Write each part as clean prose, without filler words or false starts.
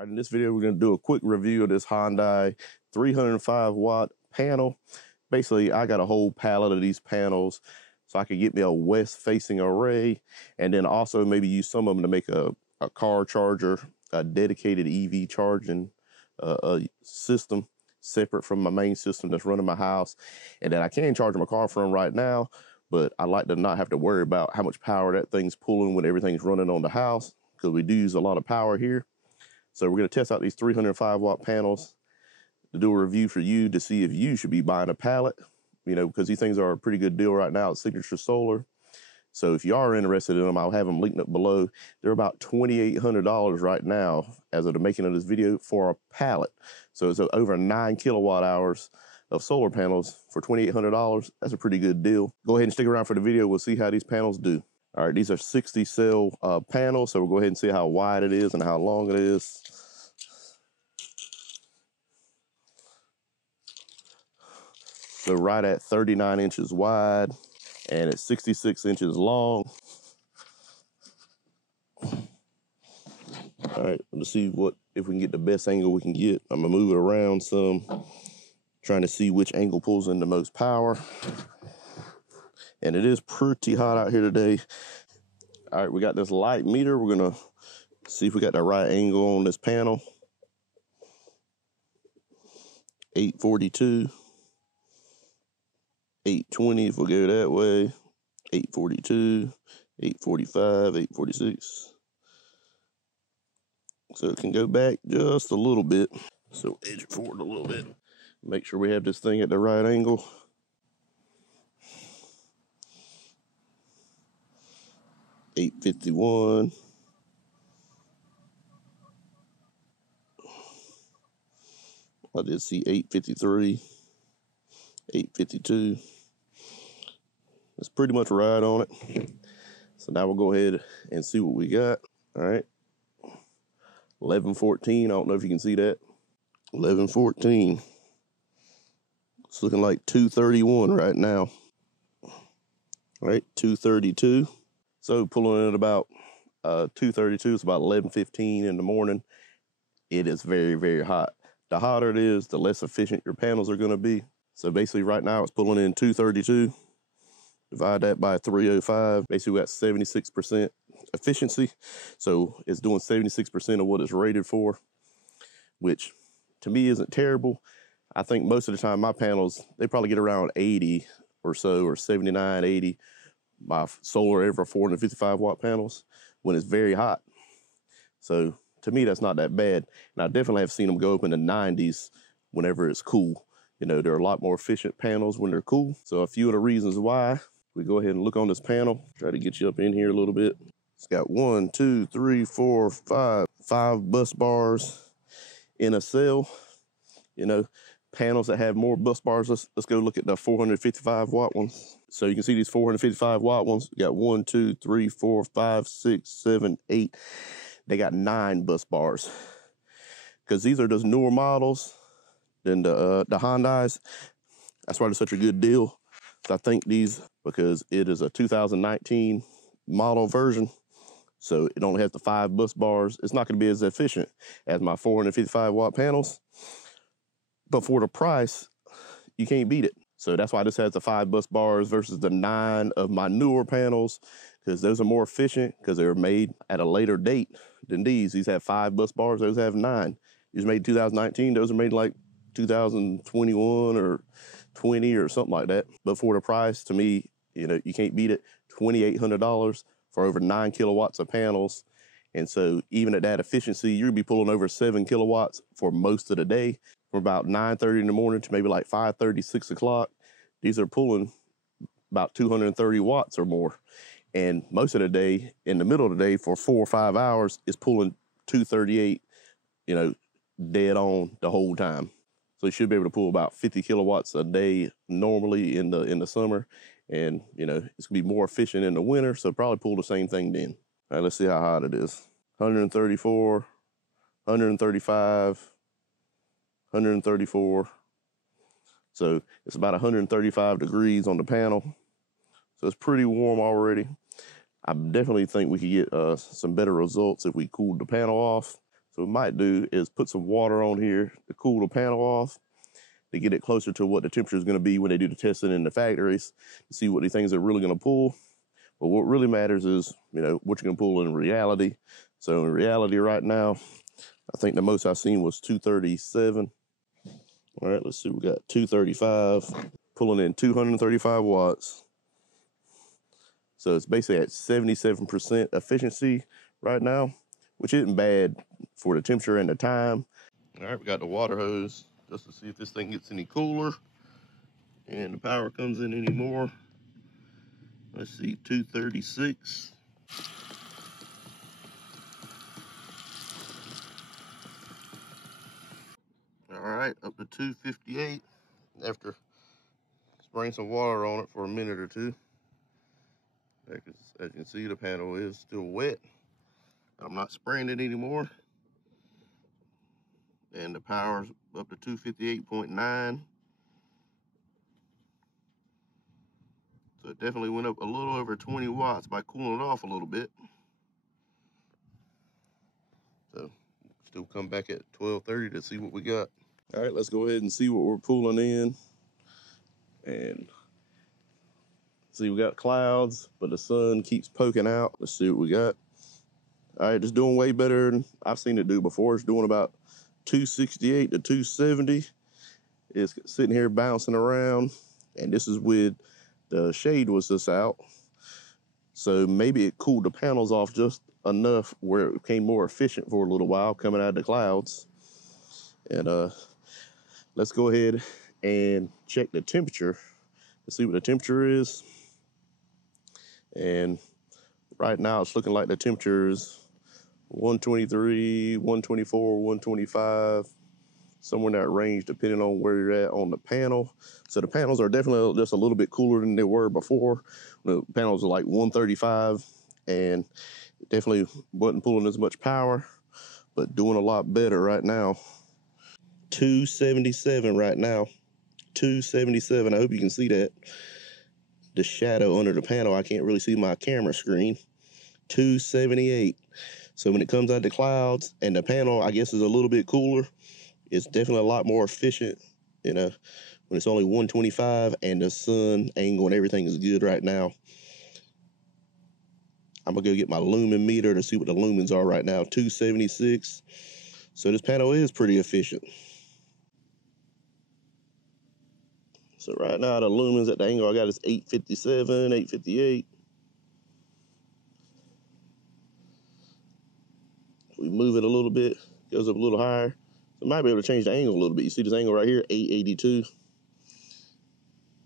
All right, in this video, we're going to do a quick review of this Hyundai 305 watt panel. Basically, I got a whole pallet of these panels so I could get me a west facing array, and then also maybe use some of them to make a car charger, a dedicated EV charging system separate from my main system that's running my house, and that I can charge my car from right now, but I like to not have to worry about how much power that thing's pulling when everything's running on the house, because we do use a lot of power here. So we're going to test out these 305 watt panels to do a review for you to see if you should be buying a pallet, you know, because these things are a pretty good deal right now at Signature Solar. So if you are interested in them, I'll have them linked up below. They're about $2,800 right now as of the making of this video for a pallet. So it's over 9 kilowatt hours of solar panels for $2,800. That's a pretty good deal. Go ahead and stick around for the video. We'll see how these panels do. All right, these are 60 cell panels, so we'll go ahead and see how wide it is and how long it is. So right at 39 inches wide, and it's 66 inches long. All right, let's see if we can get the best angle we can get. I'm gonna move it around some, trying to see which angle pulls in the most power. And it is pretty hot out here today. All right, we got this light meter. We're gonna see if we got the right angle on this panel. 842, 820 if we go that way, 842, 845, 846. So it can go back just a little bit. So edge it forward a little bit. Make sure we have this thing at the right angle. 851. I did see 853, 852. That's pretty much right on it. So now we'll go ahead and see what we got. All right. 1114. I don't know if you can see that. 1114. It's looking like 231 right now. All right, 232. So pulling at about 232, it's about 11:15 in the morning. It is very, very hot. The hotter it is, the less efficient your panels are going to be. So basically right now it's pulling in 232. Divide that by 305. Basically we got 76% efficiency. So it's doing 76% of what it's rated for, which to me isn't terrible. I think most of the time my panels, they probably get around 80 or so, or 79, 80. My solar over 455 watt panels when it's very hot. So to me, that's not that bad. And I definitely have seen them go up in the 90s whenever it's cool. You know, they're a lot more efficient panels when they're cool. So a few of the reasons why, we go ahead and look on this panel, try to get you up in here a little bit. It's got 1, 2, 3, 4, 5 bus bars in a cell. You know, panels that have more bus bars. Let's go look at the 455 watt ones. So you can see these 455 watt ones. We got 1, 2, 3, 4, 5, 6, 7, 8. They got 9 bus bars. Because these are just newer models than the Hyundais. That's why it's such a good deal. So I think these, because it is a 2019 model version, so it only has the 5 bus bars. It's not going to be as efficient as my 455 watt panels. But for the price, you can't beat it. So that's why this has the 5 bus bars versus the 9 of my newer panels, because those are more efficient because they were made at a later date than these. These have 5 bus bars, those have 9. These were made 2019, those are made like 2021 or 20 or something like that. But for the price, to me, you know, you can't beat it. $2,800 for over 9 kilowatts of panels. And so even at that efficiency, you'll be pulling over 7 kilowatts for most of the day. From about 9:30 in the morning to maybe like 5:30, 6 o'clock. These are pulling about 230 watts or more. And most of the day, in the middle of the day for 4 or 5 hours, is pulling 238, you know, dead on the whole time. So you should be able to pull about 50 kilowatts a day normally in the summer. And, you know, it's gonna be more efficient in the winter, so probably pull the same thing then. All right, let's see how hot it is. 134, 135, 134. So it's about 135 degrees on the panel. So it's pretty warm already. I definitely think we could get some better results if we cooled the panel off. So So what we might do is put some water on here to cool the panel off, to get it closer to what the temperature is going to be when they do the testing in the factories, to see what these things are really going to pull. But what really matters is, you know, what you're going to pull in reality. So in reality right now, I think the most I've seen was 237. All right, let's see, we got 235, pulling in 235 watts. So it's basically at 77% efficiency right now, which isn't bad for the temperature and the time. All right, we got the water hose just to see if this thing gets any cooler and the power comes in anymore. Let's see, 236. All right, up to 258 after spraying some water on it for a minute or two. As you can see, the panel is still wet. I'm not spraying it anymore. And the power's up to 258.9. So it definitely went up a little over 20 watts by cooling it off a little bit. So still come back at 12:30 to see what we got. All right, let's go ahead and see what we're pulling in. And see, we got clouds, but the sun keeps poking out. Let's see what we got. All right, it's doing way better than I've seen it do before. It's doing about 268 to 270. It's sitting here bouncing around, and this is with the shade was just out. So maybe it cooled the panels off just enough where it became more efficient for a little while coming out of the clouds. And let's go ahead and check the temperature to see what the temperature is. And right now it's looking like the temperature is 123, 124, 125, somewhere in that range depending on where you're at on the panel. So the panels are definitely just a little bit cooler than they were before. The panels are like 135 and it definitely wasn't pulling as much power, but doing a lot better right now. 277 right now, 277. I hope you can see that. The shadow under the panel, I can't really see my camera screen. 278. So when it comes out the clouds and the panel, I guess, is a little bit cooler, it's definitely a lot more efficient, you know, when it's only 125 and the sun angle and everything is good right now. I'm gonna go get my lumen meter to see what the lumens are right now. 276. So this panel is pretty efficient. So right now the lumens at the angle I got is 857, 858. We move it a little bit, goes up a little higher. So might be able to change the angle a little bit. You see this angle right here, 882.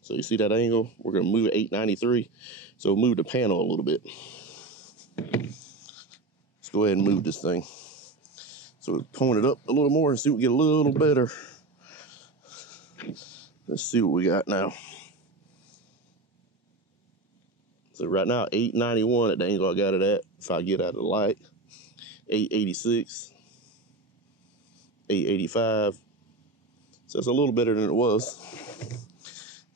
So you see that angle? We're gonna move it 893. So move the panel a little bit. Let's go ahead and move this thing. So we point it up a little more and see what we get a little better. Let's see what we got now. So right now, 891 at the angle I got it at. If I get out of the light, 886, 885. So it's a little better than it was.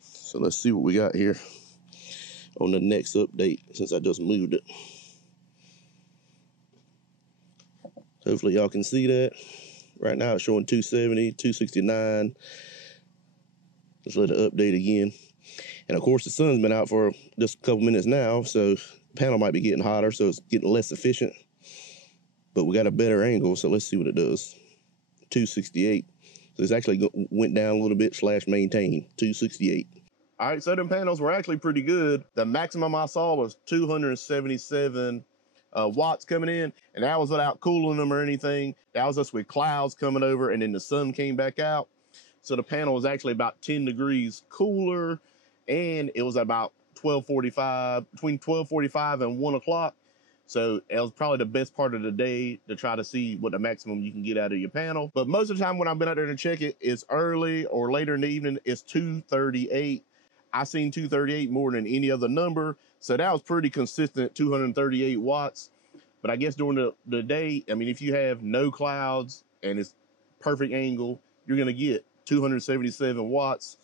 So let's see what we got here on the next update since I just moved it. Hopefully y'all can see that. Right now it's showing 270, 269. Let's let it update again. And of course the sun's been out for just a couple minutes now, so the panel might be getting hotter, so it's getting less efficient. But we got a better angle, so let's see what it does. 268. So it's actually went down a little bit / maintain, 268. All right, so them panels were actually pretty good. The maximum I saw was 277 watts coming in, and that was without cooling them or anything. That was just with clouds coming over, and then the sun came back out. So the panel was actually about 10 degrees cooler, and it was about 12:45, between 12:45 and 1 o'clock. So it was probably the best part of the day to try to see what the maximum you can get out of your panel. But most of the time when I've been out there to check it, it's early or later in the evening, it's 238. I've seen 238 more than any other number. So that was pretty consistent, 238 watts. But I guess during the day, I mean, if you have no clouds and it's perfect angle, you're gonna get 277 watts.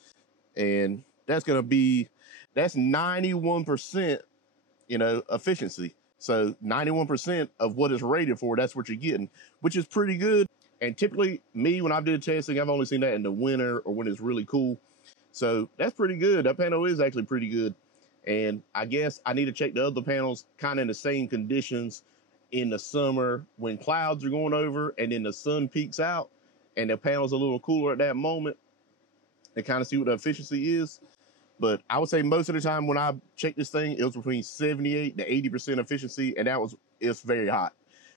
And that's 91%, you know, efficiency. So 91% of what it's rated for, that's what you're getting, which is pretty good. And typically me, when I did testing, I've only seen that in the winter or when it's really cool. So that's pretty good. That panel is actually pretty good. And I guess I need to check the other panels kind of in the same conditions in the summer when clouds are going over and then the sun peaks out and the panel's a little cooler at that moment, and kind of see what the efficiency is. But I would say most of the time when I checked this thing, it was between 78 to 80% efficiency, and it's very hot.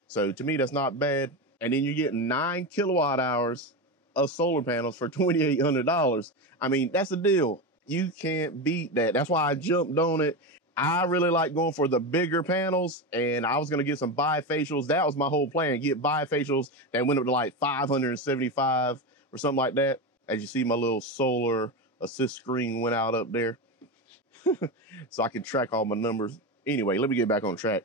So to me, that's not bad. And then you get 9 kilowatt hours of solar panels for $2,800. I mean, that's a deal. You can't beat that. That's why I jumped on it. I really like going for the bigger panels, and I was going to get some bifacials. That was my whole plan, get bifacials that went up to like 575 or something like that. As you see, my little solar assist screen went out up there so I can track all my numbers. Anyway, let me get back on track.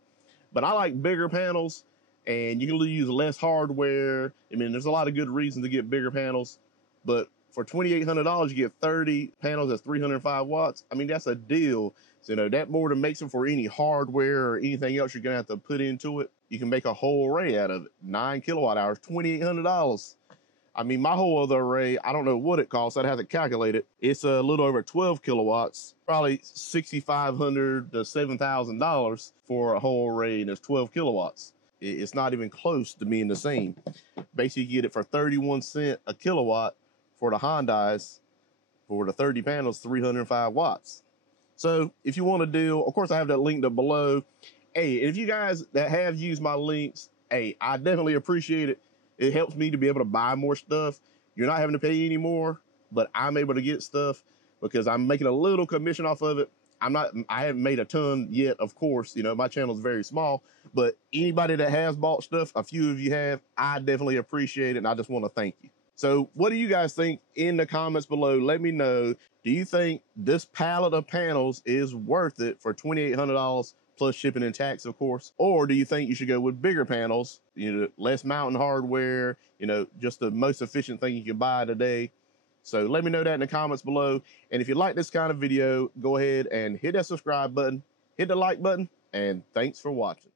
But I like bigger panels, and you can use less hardware. I mean, there's a lot of good reasons to get bigger panels, but for $2,800, you get 30 panels that's 305 watts. I mean, that's a deal. So, you know, that more than makes it for any hardware or anything else you're gonna have to put into it. You can make a whole array out of it. 9 kilowatt hours, $2,800. I mean, my whole other array, I don't know what it costs. I'd have to calculate it. It's a little over 12 kilowatts, probably $6,500 to $7,000 for a whole array, and it's 12 kilowatts. It's not even close to being the same. Basically, you get it for 31 cents a kilowatt for the Hyundais. For the 30 panels, 305 watts. So if you want a deal, of course, I have that linked up below. Hey, if you guys that have used my links, hey, I definitely appreciate it. It helps me to be able to buy more stuff. You're not having to pay any more, but I'm able to get stuff because I'm making a little commission off of it. I haven't made a ton yet, of course. You know, my channel is very small, but anybody that has bought stuff, a few of you have, I definitely appreciate it, and I just want to thank you. So what do you guys think in the comments below? Let me know. Do you think this pallet of panels is worth it for $2,800 plus shipping and tax, of course? Or do you think you should go with bigger panels, you know, less mounting hardware, you know, just the most efficient thing you can buy today? So let me know that in the comments below. And if you like this kind of video, go ahead and hit that subscribe button, hit the like button, and thanks for watching.